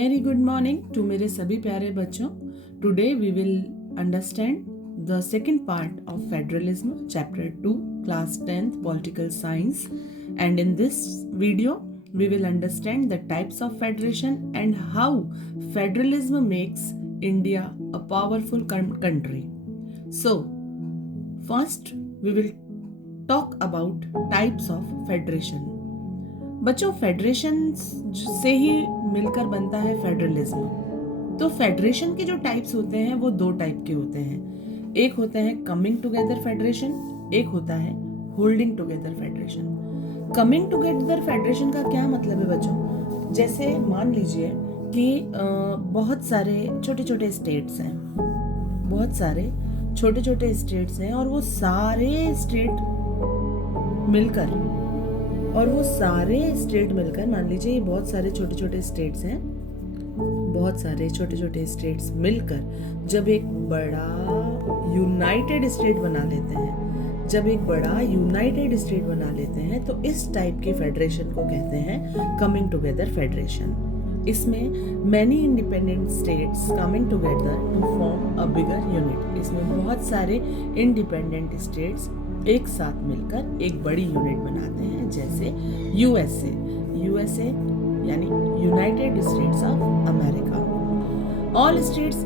Very good morning to मेरे सभी प्यारे बच्चों. Today we will understand the second part of federalism, chapter 2, class 10th political science. And in this video we will understand the types of federation and how federalism makes India a powerful country. So, first we will talk about types of federation. बच्चों, federation से ही मिलकर बनता है federalism. तो federation के जो types होते हैं वो दो टाइप के होते हैं. एक होता है कमिंग टुगेदर फेडरेशन, एक होता है holding together federation. Coming together federation का क्या मतलब है बच्चों? जैसे मान लीजिए कि बहुत सारे छोटे छोटे स्टेट्स हैं, बहुत सारे छोटे छोटे स्टेट्स हैं और वो सारे स्टेट मिलकर मान लीजिए ये बहुत सारे छोटे छोटे स्टेट्स हैं, बहुत सारे छोटे छोटे स्टेट्स मिलकर जब एक बड़ा यूनाइटेड स्टेट बना लेते हैं तो इस टाइप के फेडरेशन को कहते हैं कमिंग टुगेदर फेडरेशन. इसमें many independent states coming together to form a bigger unit. इसमें बहुत सारे इंडिपेंडेंट स्टेट्स एक साथ मिलकर एक बड़ी यूनिट बनाते हैं, जैसे यूएसए यानी United states of America. All states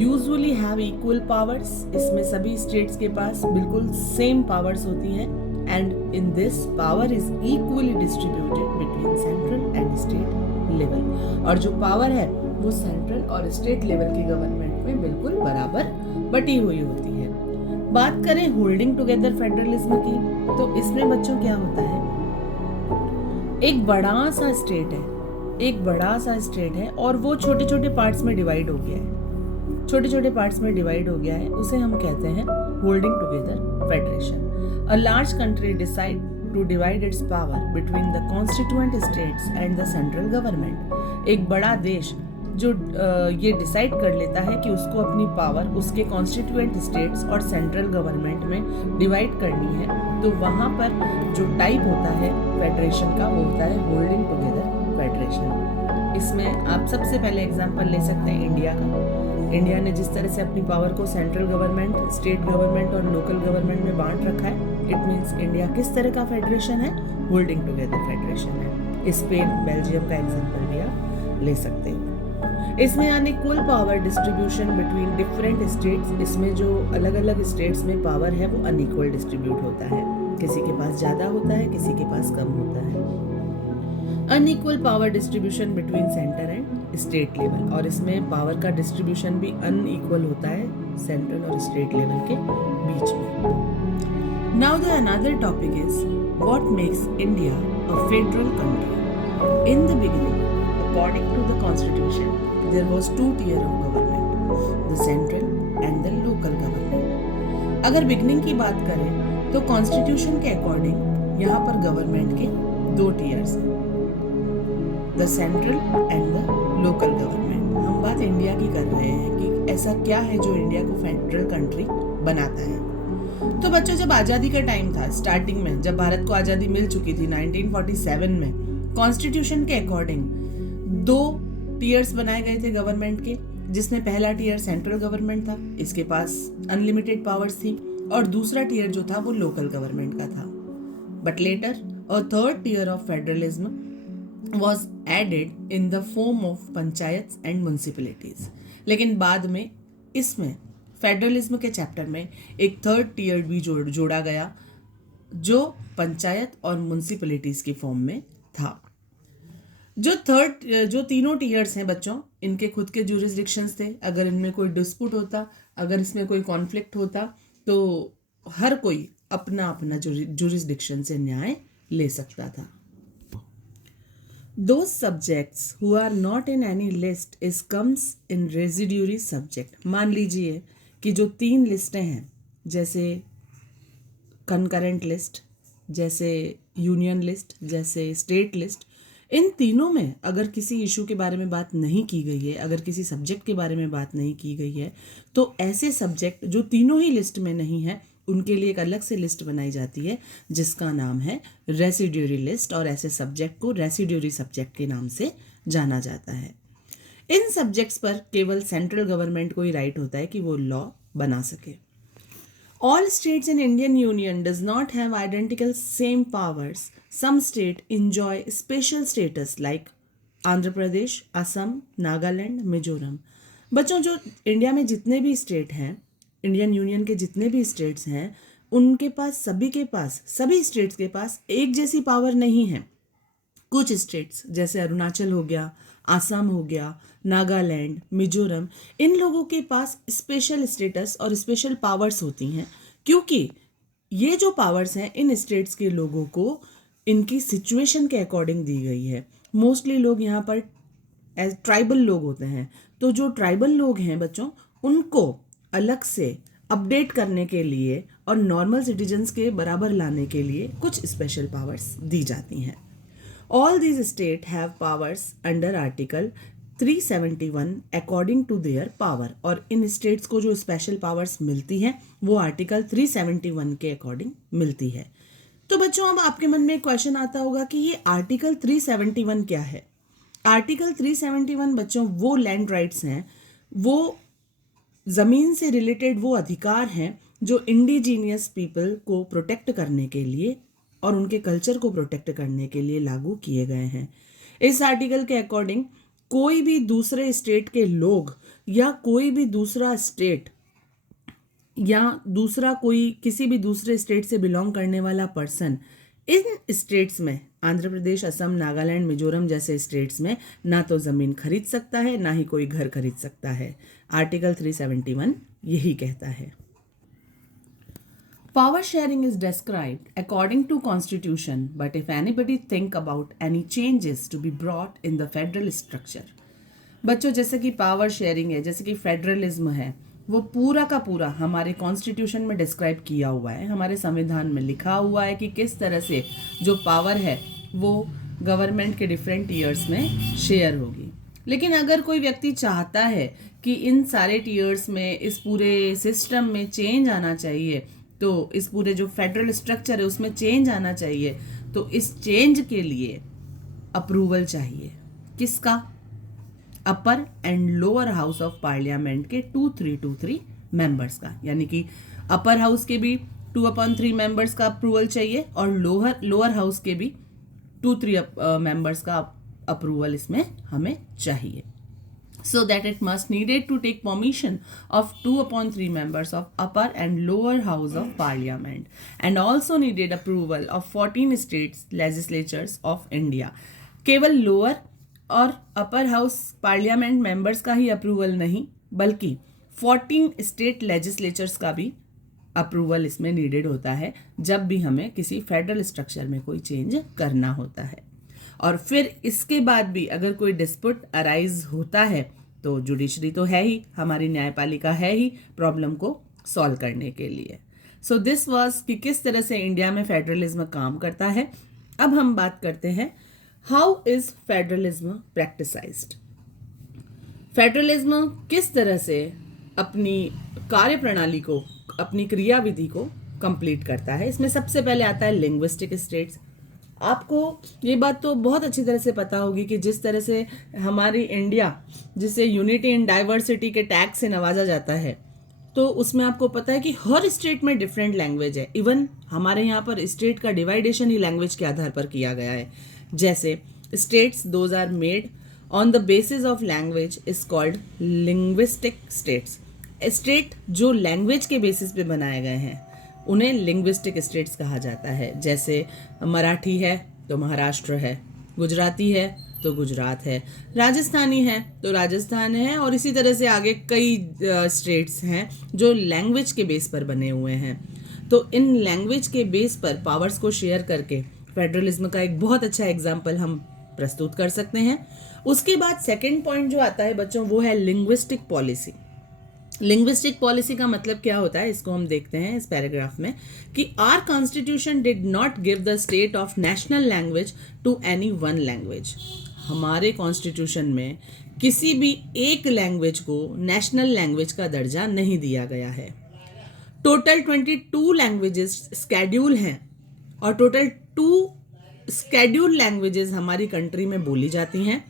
usually have equal powers. इसमें सभी स्टेट्स के पास बिल्कुल सेम पावर्स होती हैं. And in this power is equally distributed between central and state level. और जो पावर है वो सेंट्रल और स्टेट लेवल की गवर्नमेंट में बिल्कुल बराबर बटी हुई होती है. बात करें होल्डिंग टुगेदर फेडरलिज्म की, तो इसमें बच्चों क्या होता है, एक बड़ा सा स्टेट है और वो छोटे छोटे पार्ट्स में डिवाइड हो गया है. उसे हम कहते हैं holding together federation. A large country decide to divide its power between the constituent states and the central government. एक बड़ा देश जो ये डिसाइड कर लेता है कि उसको अपनी पावर उसके कॉन्स्टिट्यूएंट स्टेट्स और सेंट्रल गवर्नमेंट में डिवाइड करनी है, तो वहाँ पर जो टाइप होता है फेडरेशन का वो होता है होल्डिंग टुगेदर फेडरेशन. इसमें आप सबसे पहले एग्जांपल ले सकते हैं इंडिया का. इंडिया ने जिस तरह से अपनी पावर को सेंट्रल गवर्नमेंट, स्टेट गवर्नमेंट और लोकल गवर्नमेंट में बांट रखा है, इट मीन्स इंडिया किस तरह का फेडरेशन है? होल्डिंग टुगेदर फेडरेशन है. स्पेन, बेल्जियम का एग्जाम्पल भी आप ले सकते हो. इसमें unequal power distribution between different states. इसमें जो अलग अलग स्टेट्स में पावर है वो अनइक्वल डिस्ट्रीब्यूट होता है. किसी के पास ज़्यादा होता है, किसी के पास कम होता है. Unequal power distribution between centre and state level. और इसमें पावर का डिस्ट्रीब्यूशन भी अनइक्वल होता है सेंट्रल और स्टेट लेवल के बीच में. Now the another topic is what makes India a federal country. In the beginning, according to the constitution, there was two tier of government, the central and the local government. अगर beginning की बात करें तो constitution के according यहाँ पर government के दो टीयर्स हैं, the central and the local government. हम बात इंडिया की कर रहे हैं कि ऐसा क्या है जो इंडिया को फेडरल कंट्री बनाता है. तो बच्चों, जब आज़ादी का टाइम था, स्टार्टिंग में जब भारत को आज़ादी मिल चुकी थी 1947 में, कॉन्स्टिट्यूशन के अकॉर्डिंग दो टीयर्स बनाए गए थे गवर्नमेंट के, जिसमें पहला टीयर सेंट्रल गवर्नमेंट था, इसके पास अनलिमिटेड पावर्स थी, और दूसरा टीयर जो था वो लोकल गवर्नमेंट का था. But later a third tier of federalism was added in the form of panchayat and municipalities. लेकिन बाद में इसमें फेडरलिज्म के चैप्टर में एक थर्ड टीयर भी जोड़ा गया जो पंचायत और म्युनिसिपैलिटीज की फॉर्म में था. जो तीनों टीयर्स हैं बच्चों, इनके खुद के ज्यूरिसडिक्शंस थे. अगर इनमें कोई डिस्प्यूट होता, अगर इसमें कोई कॉन्फ्लिक्ट होता, तो हर कोई अपना अपना ज्यूरिसडिक्शन से न्याय ले सकता था. Those subjects who are not in any list is comes in residuary subject. मान लीजिए कि जो 3 लिस्टें हैं, जैसे कंकरेंट लिस्ट, जैसे यूनियन लिस्ट, जैसे स्टेट लिस्ट, इन तीनों में अगर किसी इशू के बारे में बात नहीं की गई है, अगर किसी सब्जेक्ट के बारे में बात नहीं की गई है, तो ऐसे सब्जेक्ट जो तीनों ही लिस्ट में नहीं है उनके लिए एक अलग से लिस्ट बनाई जाती है जिसका नाम है रेसिड्यूरी लिस्ट, और ऐसे सब्जेक्ट को रेसिड्यूरी सब्जेक्ट के नाम से जाना जाता है. इन सब्जेक्ट्स पर केवल सेंट्रल गवर्नमेंट को ही राइट होता है कि वो लॉ बना सके. All states in Indian Union does not have identical same powers. Some states enjoy special status like Andhra Pradesh, Assam, Nagaland, Mizoram. बच्चों, जो इंडिया में जितने भी स्टेट हैं, इंडियन यूनियन के जितने भी स्टेट्स हैं, उनके पास सभी स्टेट्स के पास एक जैसी पावर नहीं है. कुछ स्टेट्स जैसे अरुणाचल हो गया, आसाम हो गया, नागालैंड, मिजोरम, इन लोगों के पास स्पेशल स्टेटस और स्पेशल पावर्स होती हैं, क्योंकि ये जो पावर्स हैं इन स्टेट्स के लोगों को इनकी सिचुएशन के अकॉर्डिंग दी गई है. मोस्टली लोग यहाँ पर ट्राइबल लोग होते हैं, तो जो ट्राइबल लोग हैं बच्चों, उनको अलग से अपडेट करने के लिए और नॉर्मल सिटीजन्स के बराबर लाने के लिए कुछ स्पेशल पावर्स दी जाती हैं. All these states have powers under Article 371 according to their power. और इन स्टेट्स को जो स्पेशल पावर्स मिलती हैं वो आर्टिकल 371 के अकॉर्डिंग मिलती है. तो बच्चों, अब आपके मन में एक क्वेश्चन आता होगा कि ये आर्टिकल 371 क्या है. आर्टिकल 371 बच्चों वो लैंड राइट्स हैं, वो ज़मीन से रिलेटेड वो अधिकार हैं जो इंडिजीनियस पीपल को प्रोटेक्ट करने के लिए और उनके कल्चर को प्रोटेक्ट करने के लिए लागू किए गए हैं. इस आर्टिकल के अकॉर्डिंग कोई भी दूसरे स्टेट के लोग या कोई भी दूसरा स्टेट या दूसरा कोई किसी भी दूसरे स्टेट से बिलोंग करने वाला पर्सन इन स्टेट्स में, आंध्र प्रदेश, असम, नागालैंड, मिजोरम जैसे स्टेट्स में, ना तो ज़मीन खरीद सकता है, ना ही कोई घर खरीद सकता है. आर्टिकल 371 यही कहता है. Power sharing is described according to Constitution, but if anybody think about any changes to be brought in the federal structure. बच्चों, जैसे कि पावर शेयरिंग है, जैसे कि फेडरलिज्म है, वो पूरा का पूरा हमारे कॉन्स्टिट्यूशन में डिस्क्राइब किया हुआ है. हमारे संविधान में लिखा हुआ है कि किस तरह से जो पावर है वो गवर्नमेंट के डिफरेंट ईयर्स में शेयर होगी. लेकिन अगर कोई व्यक्ति चाहता है कि इन सारे टीयर्स में, इस पूरे सिस्टम में चेंज आना चाहिए, तो इस पूरे जो फेडरल स्ट्रक्चर है उसमें चेंज आना चाहिए, तो इस चेंज के लिए अप्रूवल चाहिए. किसका? Upper and lower house of parliament के 2/3 मेंबर्स का. यानी कि अपर हाउस के भी 2/3 मेंबर्स का अप्रूवल चाहिए और लोअर हाउस के भी 2/3 मेंबर्स का अप्रूवल इसमें हमें चाहिए. So that it must needed to take permission of 2/3 members of upper and lower house of parliament, and also needed approval of 14 states legislatures of India. केवल lower और upper house parliament members का ही approval नहीं, बल्कि 14 state legislatures का भी approval इसमें needed होता है जब भी हमें किसी फेडरल स्ट्रक्चर में कोई चेंज करना होता है. और फिर इसके बाद भी अगर कोई डिस्प्यूट अराइज होता है तो जुडिशरी तो है ही, हमारी न्यायपालिका है ही प्रॉब्लम को सॉल्व करने के लिए. सो दिस वाज कि किस तरह से इंडिया में फेडरलिज्म काम करता है. अब हम बात करते हैं how is federalism practised. Federalism किस तरह से अपनी कार्य प्रणाली को, अपनी क्रियाविधि को कंप्लीट करता है. इसमें सबसे पहले आता है लिंग्विस्टिक स्टेट्स. आपको ये बात तो बहुत अच्छी तरह से पता होगी कि जिस तरह से हमारी इंडिया, जिसे यूनिटी इन डाइवर्सिटी के टैग से नवाजा जाता है, तो उसमें आपको पता है कि हर स्टेट में डिफरेंट लैंग्वेज है. इवन हमारे यहाँ पर स्टेट का डिवाइडेशन ही लैंग्वेज के आधार पर किया गया है. जैसे states those are made on the basis of language is called linguistic states. State जो लैंग्वेज के बेसिस पे बनाए गए हैं उन्हें लिंग्विस्टिक स्टेट्स कहा जाता है. जैसे मराठी है तो महाराष्ट्र है, गुजराती है तो गुजरात है, राजस्थानी है तो राजस्थान है, और इसी तरह से आगे कई स्टेट्स हैं जो लैंग्वेज के बेस पर बने हुए हैं. तो इन लैंग्वेज के बेस पर पावर्स को शेयर करके फेडरलिज्म का एक बहुत अच्छा एग्जाम्पल हम प्रस्तुत कर सकते हैं. उसके बाद सेकेंड पॉइंट जो आता है बच्चों वो है लिंग्विस्टिक पॉलिसी. लिंग्विस्टिक पॉलिसी का मतलब क्या होता है, इसको हम देखते हैं इस पैराग्राफ में कि our constitution did not give the state of national language to any one language. हमारे कॉन्स्टिट्यूशन में किसी भी एक लैंग्वेज को नेशनल लैंग्वेज का दर्जा नहीं दिया गया है. टोटल 22 लैंग्वेजेस स्केड्यूल हैं और टोटल 2 स्केड्यूल लैंग्वेजेस हमारी कंट्री में बोली जाती हैं.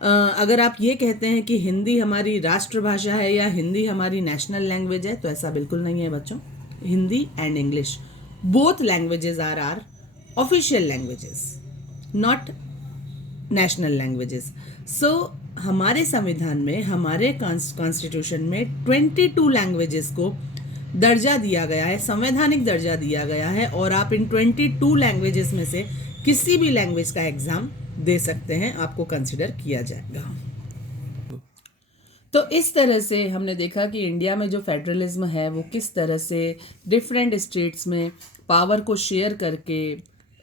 अगर आप ये कहते हैं कि हिंदी हमारी राष्ट्रभाषा है या हिंदी हमारी नेशनल लैंग्वेज है, तो ऐसा बिल्कुल नहीं है बच्चों। Hindi and English both languages are are official languages, not national languages. So हमारे संविधान में, हमारे कॉन्स्टिट्यूशन में 22 लैंग्वेजेस को दर्जा दिया गया है, संवैधानिक दर्जा दिया गया है, और आप इन 22 लैंग्वेजेस में से किसी भी लैंग्वेज का एग्जाम दे सकते हैं, आपको कंसिडर किया जाएगा। तो इस तरह से हमने देखा कि इंडिया में जो फेडरलिज्म है वो किस तरह से डिफरेंट स्टेट्स में पावर को शेयर करके,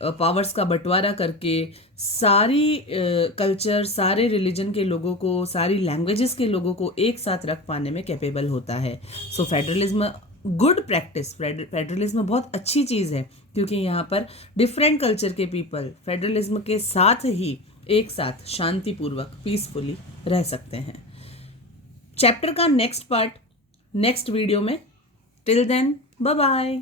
पावर्स का बंटवारा करके सारी कल्चर, सारे रिलीजन के लोगों को, सारी लैंग्वेजेस के लोगों को एक साथ रख पाने में कैपेबल होता है। सो फेडरलिज्म गुड प्रैक्टिस, फेडरलिज्म बहुत अच्छी चीज़ है, क्योंकि यहाँ पर डिफरेंट कल्चर के पीपल फेडरलिज्म के साथ ही एक साथ शांतिपूर्वक पीसफुली रह सकते हैं। चैप्टर का नेक्स्ट पार्ट नेक्स्ट वीडियो में। Till then bye bye.